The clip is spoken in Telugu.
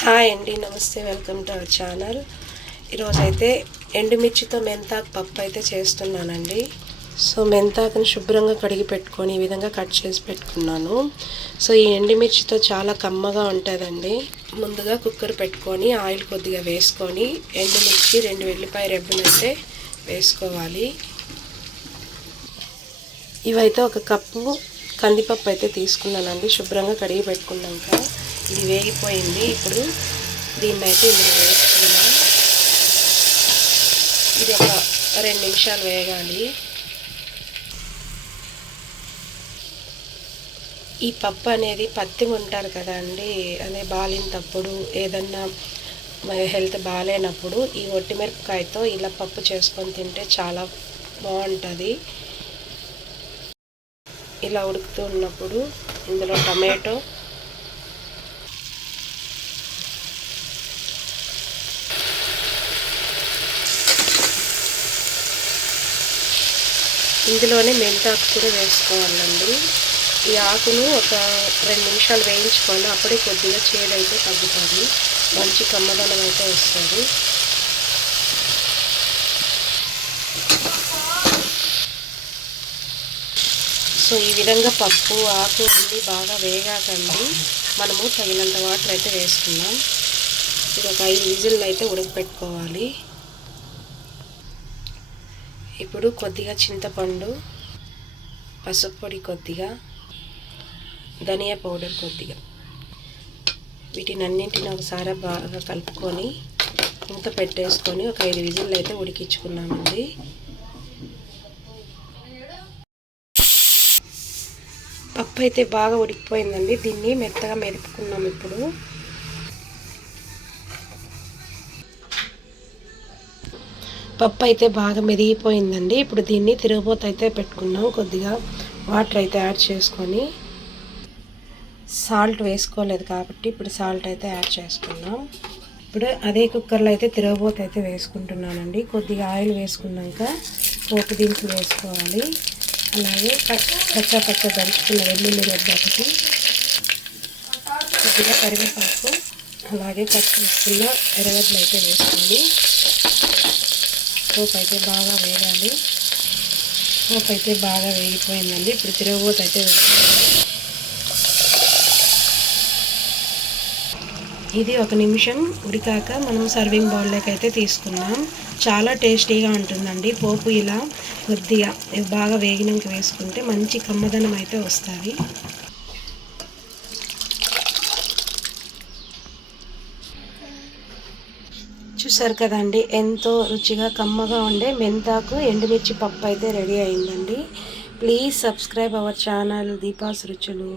హాయ్ అండి నమస్తే వెల్కమ్ టు అవర్ ఛానల్. ఈరోజైతే ఎండుమిర్చితో మెంతాకు పప్పు అయితే చేస్తున్నానండి. సో మెంతాకుని శుభ్రంగా కడిగి పెట్టుకొని ఈ విధంగా కట్ చేసి పెట్టుకున్నాను. సో ఈ ఎండుమిర్చితో చాలా కమ్మగా ఉంటుందండి. ముందుగా కుక్కర్ పెట్టుకొని ఆయిల్ కొద్దిగా వేసుకొని ఎండుమిర్చి రెండు వెల్లిపాయ రెబ్బనైతే వేసుకోవాలి. ఇవైతే ఒక కప్పు కందిపప్పు అయితే తీసుకున్నానండి శుభ్రంగా కడిగి పెట్టుకున్నాక. ఇది వేగిపోయింది. ఇప్పుడు దీన్ని అయితే ఇందులో వేసుకుందాం. ఇది ఒక రెండు నిమిషాలు వేగాలి. ఈ పప్పు అనేది పత్తి ఉంటారు కదా అండి. అదే బాలినప్పుడు ఏదన్నా హెల్త్ బాగాలేనప్పుడు ఈ ఒట్టిమిరపకాయతో ఇలా పప్పు చేసుకొని తింటే చాలా బాగుంటుంది. ఇలా ఉడుకుతూ ఉన్నప్పుడు ఇందులో టమాటో ఇందులోనే మెంతాకు కూడా వేసుకోవాలండి. ఈ ఆకును ఒక రెండు నిమిషాలు వేయించుకోవాలి అప్పుడే కొద్దిగా చేదైతే తగ్గుతుంది. మంచి కమ్మదనం అయితే వస్తుంది. సో ఈ విధంగా పప్పు ఆకు అన్నీ బాగా వేగాకండి. మనము తగినంత వాటర్ అయితే వేసుకున్నాం ఇది ఒక ఐదు విజిల్ని అయితే ఉడకపెట్టుకోవాలి. ఇప్పుడు కొద్దిగా చింతపండు పసుపు పొడి కొద్దిగా ధనియా పౌడర్ కొద్దిగా. వీటిని అన్నింటిని ఒకసారి బాగా కలుపుకొని ఇంత పెట్టేసుకొని ఒక ఐదు విజిల్లు అయితే ఉడికించుకున్నామండి. పప్పు అయితే బాగా ఉడికిపోయిందండి. దీన్ని మెత్తగా మెరుపుకున్నాం ఇప్పుడు. పప్పు అయితే బాగా మెరిగిపోయిందండి ఇప్పుడు దీన్ని తిరగబోత అయితే పెట్టుకున్నాం కొద్దిగా వాటర్ అయితే యాడ్ చేసుకొని. సాల్ట్ వేసుకోలేదు కాబట్టి ఇప్పుడు సాల్ట్ అయితే యాడ్ చేసుకున్నాం ఇప్పుడు అదే కుక్కర్లో అయితే తిరగబోత అయితే వేసుకుంటున్నానండి. కొద్దిగా ఆయిల్ వేసుకున్నాక పోపు దినుసులు వేసుకోవాలి. అలాగే పచ్చ పచ్చ దంచుకున్న వెల్లుల్లి రెబ్బ ఒకటి. కొద్దిగా కరివేపాకు. అలాగే కట్ చేసుకున్న ఎర్రగడ్డలు అయితే వేసుకోండి పోపు అయితే బాగా వేయాలి పోపు అయితే బాగా వేగిపోయిందండి. ఇప్పుడు తిరగబోత అయితే ఇది ఒక నిమిషం ఉడికాక మనం సర్వింగ్ బౌల్లోకి అయితే తీసుకున్నాం చాలా టేస్టీగా ఉంటుందండి. పోపు ఇలా కొద్దిగా బాగా వేగినాక వేసుకుంటే మంచి కమ్మదనం అయితే వస్తుంది. చూసారు కదండి ఎంతో రుచిగా కమ్మగా ఉండే మెంతాకు ఎండుమిర్చి పప్పు అయితే రెడీ అయిందండి. Please subscribe our channel Deepa's రుచులు.